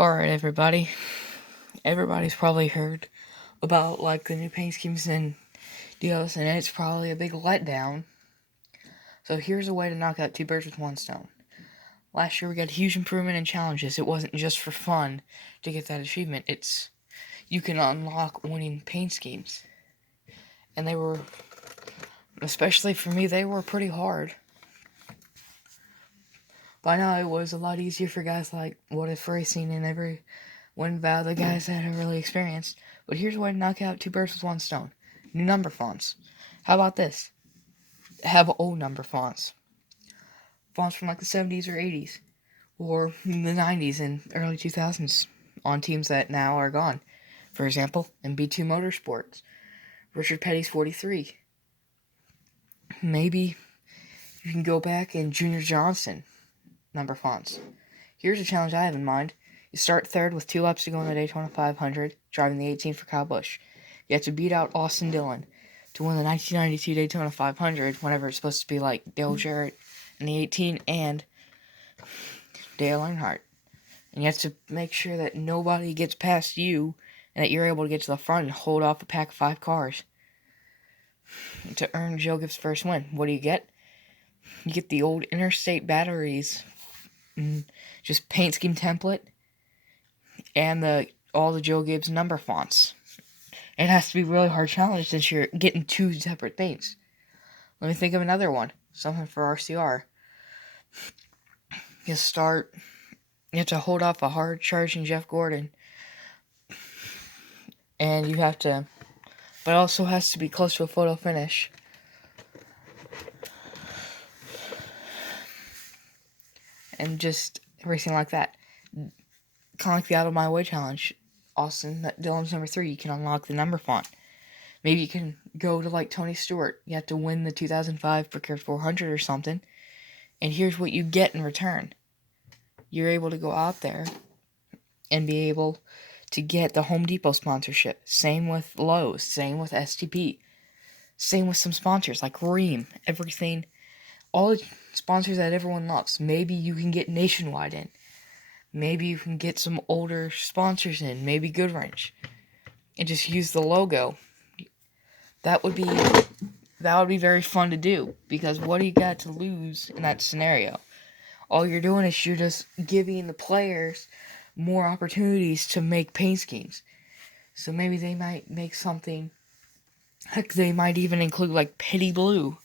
Alright, everybody. Everybody's probably heard about the new paint schemes and deals, and it's probably a big letdown. So here's a way to knock out two birds with one stone. Last year we got a huge improvement in challenges. It wasn't just for fun to get that achievement. It's you can unlock winning paint schemes. And they were, especially for me, they were pretty hard. By now it was a lot easier for guys like What If Racing and every WinVal, the guys that have really experienced. But here's a way to knock out two birds with one stone. New number fonts. How about this? Have old number fonts. Fonts from the 70s or 80s. Or the 90s and early 2000s on teams that now are gone. For example, MB2 Motorsports. Richard Petty's 43. Maybe you can go back and Junior Johnson number fonts. Here's a challenge I have in mind. You start third with 2 laps to go in the Daytona 500, driving the 18 for Kyle Busch. You have to beat out Austin Dillon to win the 1992 Daytona 500, whenever it's supposed to be Dale Jarrett in the 18 and Dale Earnhardt. And you have to make sure that nobody gets past you and that you're able to get to the front and hold off a pack of 5 cars to earn Joe Gibbs' first win. What do you get? You get the old Interstate batteries, just paint scheme template, and all the Joe Gibbs number fonts. It has to be a really hard challenge since you're getting 2 separate things. Let me think of another one. Something for RCR. You have to hold off a hard charging Jeff Gordon. And you have to, but it also has to be close to a photo finish. And just everything like that. Kind of like the Out of My Way challenge. Austin Dillon's number 3, you can unlock the number font. Maybe you can go to Tony Stewart. You have to win the 2005 Procure 400 or something. And here's what you get in return. You're able to go out there and be able to get the Home Depot sponsorship. Same with Lowe's. Same with STP. Same with some sponsors like Ream. Everything. All the sponsors that everyone loves. Maybe you can get Nationwide in. Maybe you can get some older sponsors in. Maybe Goodwrench. And just use the logo. That would be very fun to do, because what do you got to lose in that scenario? All you're doing is you're just giving the players more opportunities to make paint schemes. So maybe they might make something, heck, they might even include Petty Blue.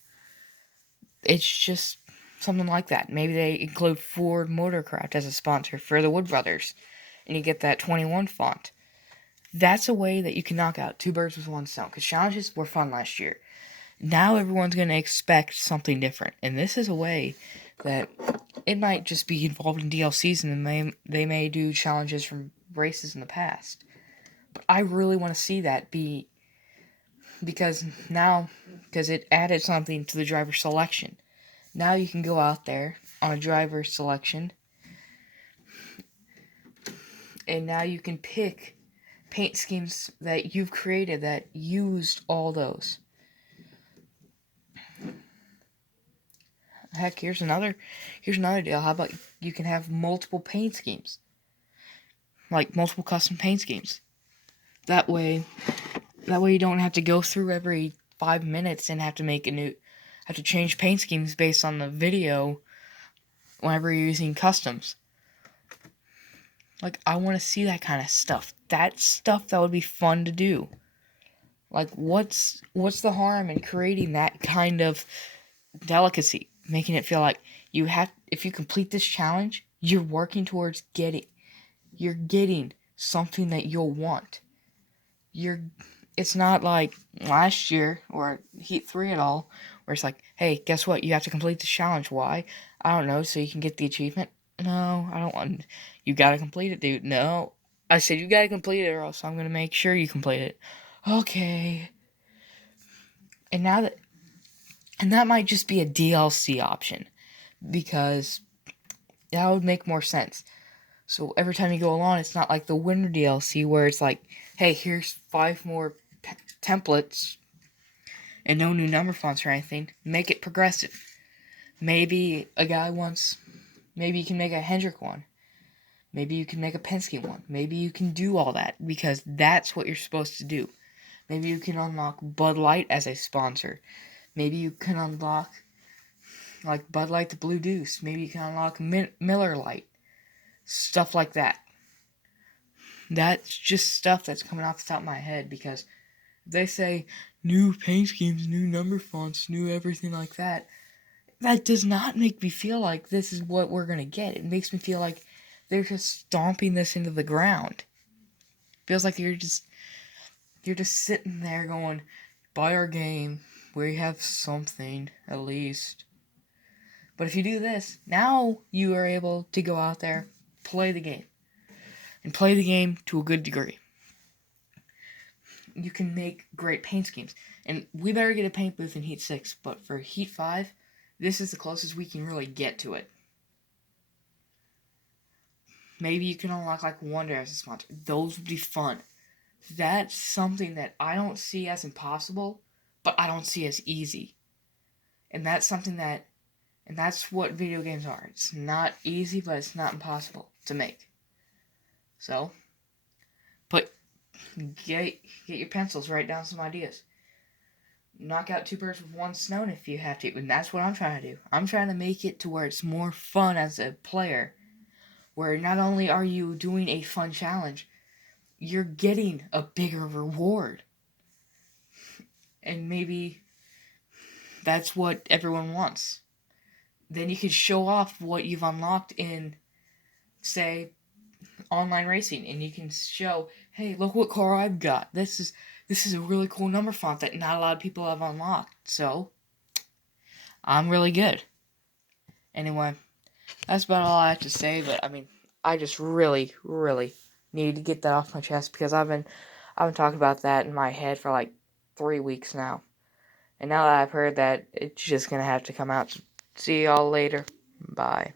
It's just something like that. Maybe they include Ford Motorcraft as a sponsor for the Wood Brothers, and you get that 21 font. That's a way that you can knock out two birds with one stone, because challenges were fun last year. Now everyone's going to expect something different, and this is a way that it might just be involved in DLCs, and they may do challenges from races in the past. But I really want to see that be, because it added something to the driver selection. Now you can go out there on a driver selection, and now you can pick paint schemes that you've created that used all those. Heck, here's another deal. How about you can have multiple paint schemes? Multiple custom paint schemes. That way you don't have to go through every 5 minutes and have to change paint schemes based on the video whenever you're using customs. I want to see that kind of stuff. That's stuff that would be fun to do. What's the harm in creating that kind of delicacy? Making it feel like if you complete this challenge, you're working towards getting something that you'll want. It's not like last year or Heat 3 at all, where it's like, hey, guess what? You have to complete this challenge. Why? I don't know, so you can get the achievement? No, I don't want. You gotta complete it, dude. No. I said you gotta complete it, or else I'm gonna make sure you complete it. Okay. And that might just be a DLC option, because that would make more sense. So every time you go along, it's not like the Winter DLC where it's like, hey, here's 5 more templates and no new number fonts or anything. Make it progressive. Maybe you can make a Hendrick one. Maybe you can make a Penske one. Maybe you can do all that because that's what you're supposed to do. Maybe you can unlock Bud Light as a sponsor. Maybe you can unlock like Bud Light the Blue Deuce. Maybe you can unlock Miller Lite. Stuff like that. That's just stuff that's coming off the top of my head because they say new paint schemes, new number fonts, new everything like that. That does not make me feel like this is what we're going to get. It makes me feel like they're just stomping this into the ground. Feels like you're just sitting there going, buy our game. We have something, at least. But if you do this, now you are able to go out there, play the game. And play the game to a good degree. You can make great paint schemes. And we better get a paint booth in Heat 6, but for Heat 5, this is the closest we can really get to it. Maybe you can unlock like Wonder as a sponsor. Those would be fun. That's something that I don't see as impossible, but I don't see as easy. And that's something that, and that's what video games are. It's not easy, but it's not impossible to make. So, get your pencils, write down some ideas. Knock out two birds with one stone if you have to, and that's what I'm trying to do. I'm trying to make it to where it's more fun as a player, where not only are you doing a fun challenge, you're getting a bigger reward. And maybe that's what everyone wants. Then you can show off what you've unlocked in, say, online racing, and you can show, hey, look what car I've got. This is a really cool number font that not a lot of people have unlocked. So, I'm really good. Anyway, that's about all I have to say, but I mean, I just really, really needed to get that off my chest because I've been talking about that in my head for like 3 weeks now. And now that I've heard that, it's just gonna have to come out. See y'all later. Bye.